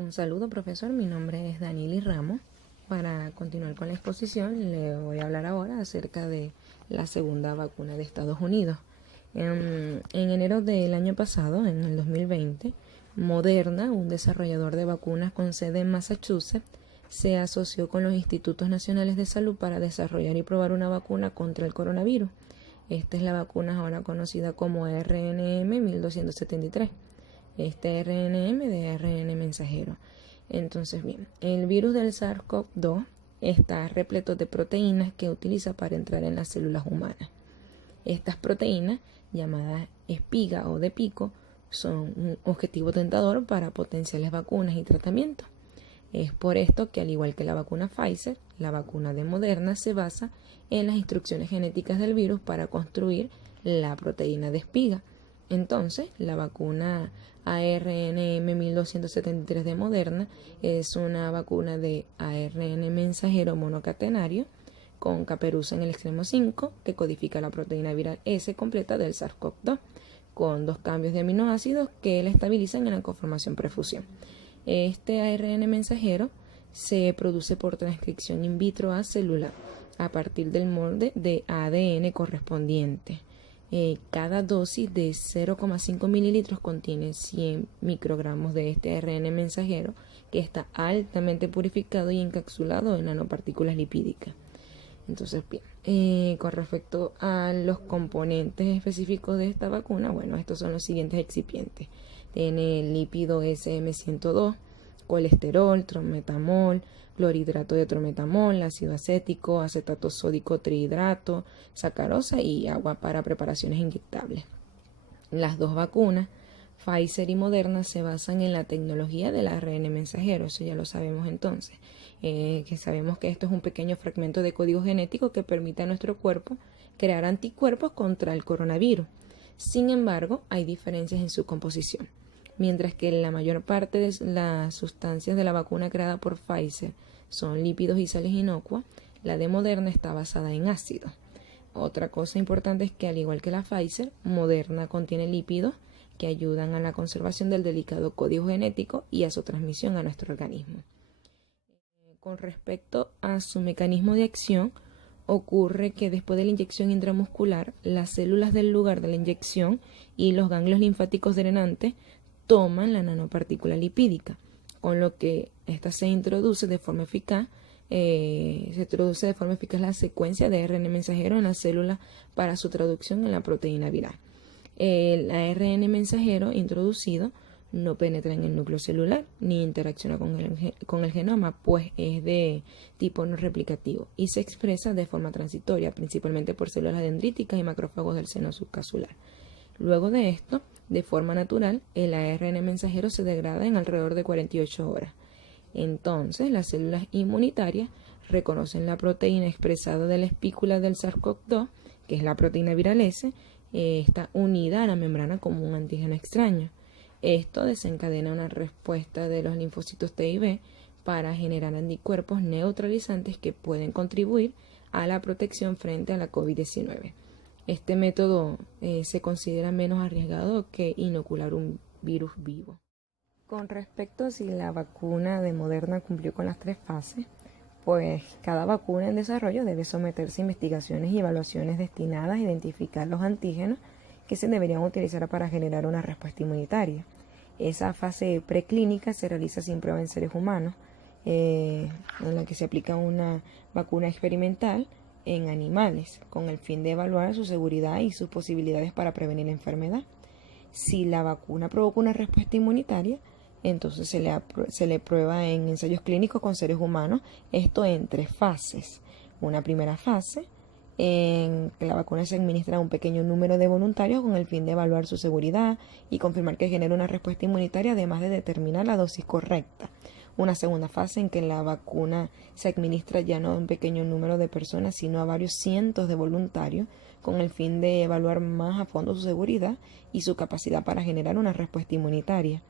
Un saludo, profesor. Mi nombre es Danily Ramos. Para continuar con la exposición, le voy a hablar ahora acerca de la segunda vacuna de Estados Unidos. En enero del año pasado, en el 2020, Moderna, un desarrollador de vacunas con sede en Massachusetts, se asoció con los Institutos Nacionales de Salud para desarrollar y probar una vacuna contra el coronavirus. Esta es la vacuna ahora conocida como RNM 1273. Este RNM de ARN mensajero. Entonces, bien, el virus del SARS-CoV-2 está repleto de proteínas que utiliza para entrar en las células humanas. Estas proteínas, llamadas espiga o de pico, son un objetivo tentador para potenciales vacunas y tratamientos. Es por esto que, al igual que la vacuna Pfizer, la vacuna de Moderna se basa en las instrucciones genéticas del virus para construir la proteína de espiga. Entonces, la vacuna ARNM 1273 de Moderna es una vacuna de ARN mensajero monocatenario con caperuza en el extremo 5 que codifica la proteína viral S completa del SARS-CoV-2 con 2 cambios de aminoácidos que la estabilizan en la conformación prefusión. Este ARN mensajero se produce por transcripción in vitro a célula a partir del molde de ADN correspondiente. Cada dosis de 0,5 mililitros contiene 100 microgramos de este ARN mensajero que está altamente purificado y encapsulado en nanopartículas lipídicas. Entonces, bien, con respecto a los componentes específicos de esta vacuna, bueno, estos son los siguientes excipientes. Tiene lípido SM102, colesterol, trometamol, clorhidrato de trometamol, ácido acético, acetato sódico trihidrato, sacarosa y agua para preparaciones inyectables. Las dos vacunas, Pfizer y Moderna, se basan en la tecnología del ARN mensajero, eso ya lo sabemos entonces, que sabemos que esto es un pequeño fragmento de código genético que permite a nuestro cuerpo crear anticuerpos contra el coronavirus. Sin embargo, hay diferencias en su composición. Mientras que la mayor parte de las sustancias de la vacuna creada por Pfizer son lípidos y sales inocuas, la de Moderna está basada en ácidos. Otra cosa importante es que, al igual que la Pfizer, Moderna contiene lípidos que ayudan a la conservación del delicado código genético y a su transmisión a nuestro organismo. Con respecto a su mecanismo de acción, ocurre que después de la inyección intramuscular, las células del lugar de la inyección y los ganglios linfáticos drenantes toman la nanopartícula lipídica, con lo que ésta se introduce de forma eficaz la secuencia de ARN mensajero en las células para su traducción en la proteína viral. El ARN mensajero introducido no penetra en el núcleo celular ni interacciona con el genoma, pues es de tipo no replicativo y se expresa de forma transitoria, principalmente por células dendríticas y macrófagos del seno subcasular. Luego de esto, de forma natural, el ARN mensajero se degrada en alrededor de 48 horas. Entonces, las células inmunitarias reconocen la proteína expresada de la espícula del SARS-CoV-2, que es la proteína viral S, está unida a la membrana como un antígeno extraño. Esto desencadena una respuesta de los linfocitos T y B para generar anticuerpos neutralizantes que pueden contribuir a la protección frente a la COVID-19. Este método se considera menos arriesgado que inocular un virus vivo. Con respecto a si la vacuna de Moderna cumplió con las 3 fases, pues cada vacuna en desarrollo debe someterse a investigaciones y evaluaciones destinadas a identificar los antígenos que se deberían utilizar para generar una respuesta inmunitaria. Esa fase preclínica se realiza sin prueba en seres humanos, en la que se aplica una vacuna experimental en animales, con el fin de evaluar su seguridad y sus posibilidades para prevenir la enfermedad. Si la vacuna provoca una respuesta inmunitaria, entonces se le prueba en ensayos clínicos con seres humanos, esto en 3 fases. Una primera fase, en que la vacuna se administra a un pequeño número de voluntarios con el fin de evaluar su seguridad y confirmar que genera una respuesta inmunitaria, además de determinar la dosis correcta. Una segunda fase en que la vacuna se administra ya no a un pequeño número de personas, sino a varios cientos de voluntarios, con el fin de evaluar más a fondo su seguridad y su capacidad para generar una respuesta inmunitaria.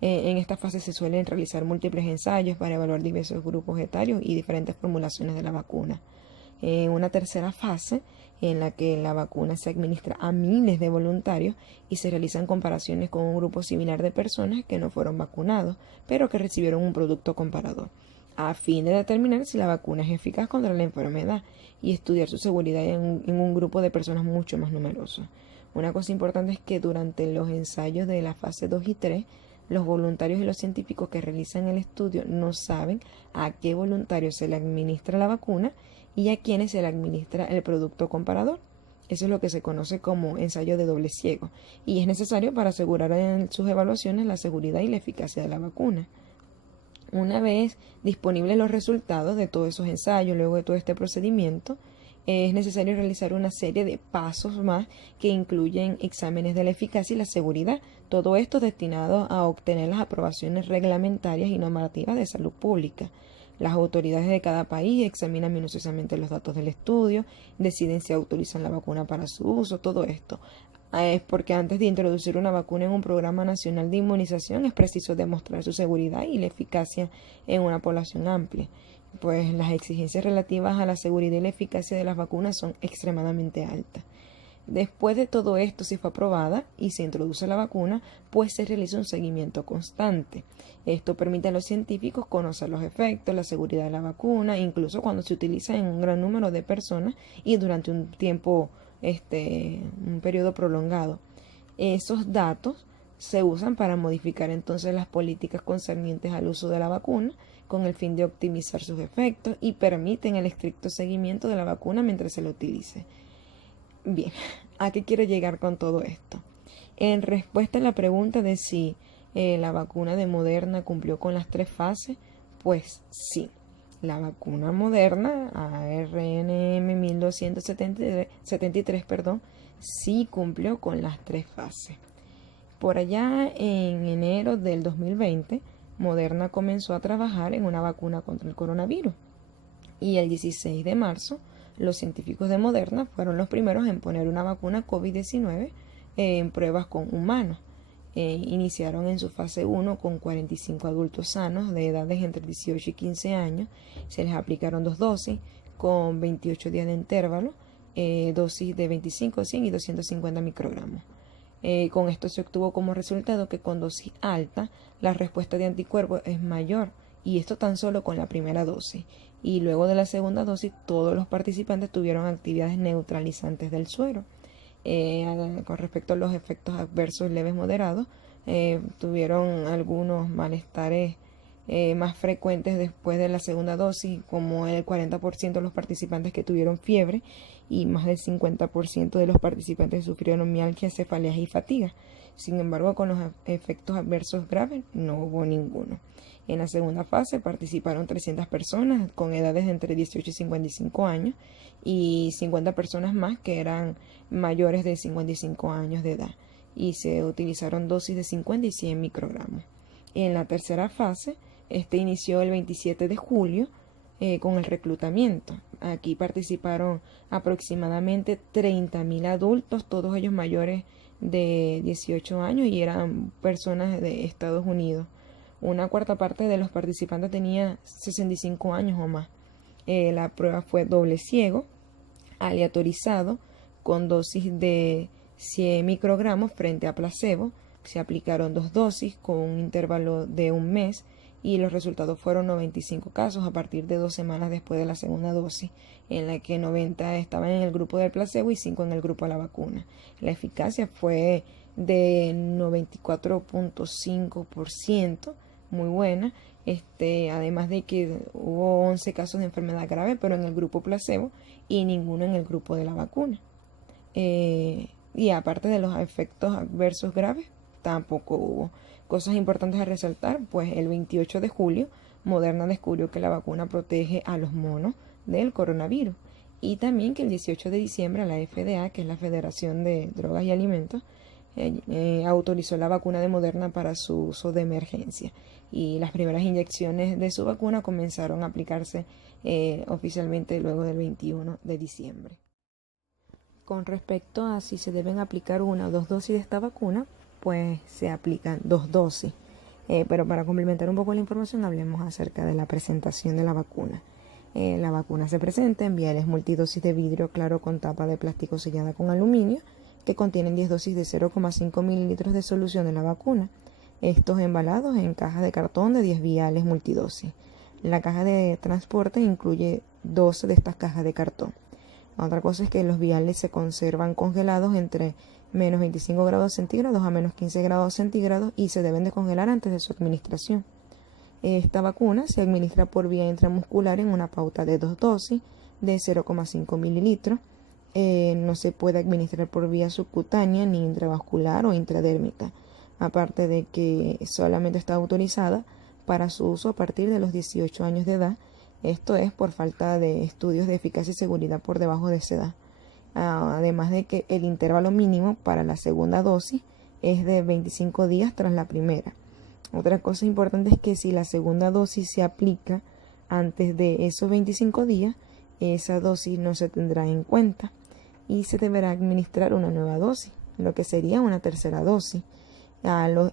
En esta fase se suelen realizar múltiples ensayos para evaluar diversos grupos etarios y diferentes formulaciones de la vacuna. Una tercera fase en la que la vacuna se administra a miles de voluntarios y se realizan comparaciones con un grupo similar de personas que no fueron vacunados, pero que recibieron un producto comparador, a fin de determinar si la vacuna es eficaz contra la enfermedad y estudiar su seguridad en un grupo de personas mucho más numeroso. Una cosa importante es que durante los ensayos de la fase 2 y 3, los voluntarios y los científicos que realizan el estudio no saben a qué voluntarios se le administra la vacuna y a quienes se le administra el producto comparador. Eso es lo que se conoce como ensayo de doble ciego y es necesario para asegurar en sus evaluaciones la seguridad y la eficacia de la vacuna. Una vez disponibles los resultados de todos esos ensayos, luego de todo este procedimiento, es necesario realizar una serie de pasos más que incluyen exámenes de la eficacia y la seguridad, todo esto destinado a obtener las aprobaciones reglamentarias y normativas de salud pública. Las autoridades de cada país examinan minuciosamente los datos del estudio, deciden si autorizan la vacuna para su uso, todo esto. Es porque antes de introducir una vacuna en un programa nacional de inmunización es preciso demostrar su seguridad y la eficacia en una población amplia. Pues las exigencias relativas a la seguridad y la eficacia de las vacunas son extremadamente altas. Después de todo esto, si fue aprobada y se introduce la vacuna, pues se realiza un seguimiento constante. Esto permite a los científicos conocer los efectos, la seguridad de la vacuna, incluso cuando se utiliza en un gran número de personas y durante un tiempo, un periodo prolongado. Esos datos se usan para modificar entonces las políticas concernientes al uso de la vacuna con el fin de optimizar sus efectos y permiten el estricto seguimiento de la vacuna mientras se la utilice. Bien, ¿a qué quiero llegar con todo esto? En respuesta a la pregunta de si la vacuna de Moderna cumplió con las 3 fases, pues sí. La vacuna Moderna, ARNM 1273, sí cumplió con las 3 fases. Por allá en enero del 2020, Moderna comenzó a trabajar en una vacuna contra el coronavirus. Y el 16 de marzo, los científicos de Moderna fueron los primeros en poner una vacuna COVID-19 en pruebas con humanos. Iniciaron en su fase 1 con 45 adultos sanos de edades entre 18 y 15 años. Se les aplicaron 2 dosis con 28 días de intervalo, dosis de 25, 100 y 250 microgramos. Con esto se obtuvo como resultado que con dosis alta la respuesta de anticuerpos es mayor, y esto tan solo con la primera dosis. Y luego de la segunda dosis todos los participantes tuvieron actividades neutralizantes del suero. Con respecto a los efectos adversos leves moderados, tuvieron algunos malestares más frecuentes después de la segunda dosis, como el 40% de los participantes que tuvieron fiebre y más del 50% de los participantes sufrieron mialgia, cefaleas y fatiga. Sin embargo, con los efectos adversos graves no hubo ninguno. En la segunda fase participaron 300 personas con edades de entre 18 y 55 años y 50 personas más que eran mayores de 55 años de edad, y se utilizaron dosis de 50 y 100 microgramos. En la tercera fase, inició el 27 de julio con el reclutamiento. Aquí participaron aproximadamente 30.000 adultos, todos ellos mayores de 18 años y eran personas de Estados Unidos. Una cuarta parte de los participantes tenía 65 años o más. La prueba fue doble ciego, aleatorizado, con dosis de 100 microgramos frente a placebo. Se aplicaron 2 dosis con un intervalo de un mes y los resultados fueron 95 casos a partir de 2 semanas después de la segunda dosis, en la que 90 estaban en el grupo del placebo y 5 en el grupo de la vacuna. La eficacia fue de 94.5%, muy buena, además de que hubo 11 casos de enfermedad grave, pero en el grupo placebo y ninguno en el grupo de la vacuna. Y aparte de los efectos adversos graves, tampoco hubo. Cosas importantes a resaltar, pues el 28 de julio Moderna descubrió que la vacuna protege a los monos del coronavirus, y también que el 18 de diciembre la FDA, que es la Federación de Drogas y Alimentos, autorizó la vacuna de Moderna para su uso de emergencia, y las primeras inyecciones de su vacuna comenzaron a aplicarse oficialmente luego del 21 de diciembre. Con respecto a si se deben aplicar 1 o 2 dosis de esta vacuna, pues se aplican 2 dosis. Pero para complementar un poco la información, hablemos acerca de la presentación de la vacuna. La vacuna se presenta en viales multidosis de vidrio claro con tapa de plástico sellada con aluminio que contienen 10 dosis de 0,5 mililitros de solución de la vacuna. Estos embalados en cajas de cartón de 10 viales multidosis. La caja de transporte incluye 12 de estas cajas de cartón. Otra cosa es que los viales se conservan congelados entre menos 25 grados centígrados a menos 15 grados centígrados y se deben de congelar antes de su administración. Esta vacuna se administra por vía intramuscular en una pauta de 2 dosis de 0,5 mililitros. No se puede administrar por vía subcutánea, ni intravascular o intradérmica, aparte de que solamente está autorizada para su uso a partir de los 18 años de edad. Esto es por falta de estudios de eficacia y seguridad por debajo de esa edad. Además de que el intervalo mínimo para la segunda dosis es de 25 días tras la primera. Otra cosa importante es que si la segunda dosis se aplica antes de esos 25 días, esa dosis no se tendrá en cuenta y se deberá administrar una nueva dosis, lo que sería una tercera dosis.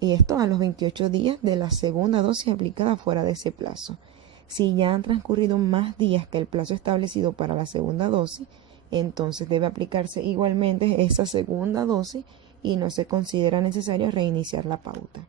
Y esto a los 28 días de la segunda dosis aplicada fuera de ese plazo. Si ya han transcurrido más días que el plazo establecido para la segunda dosis, entonces debe aplicarse igualmente esa segunda dosis y no se considera necesario reiniciar la pauta.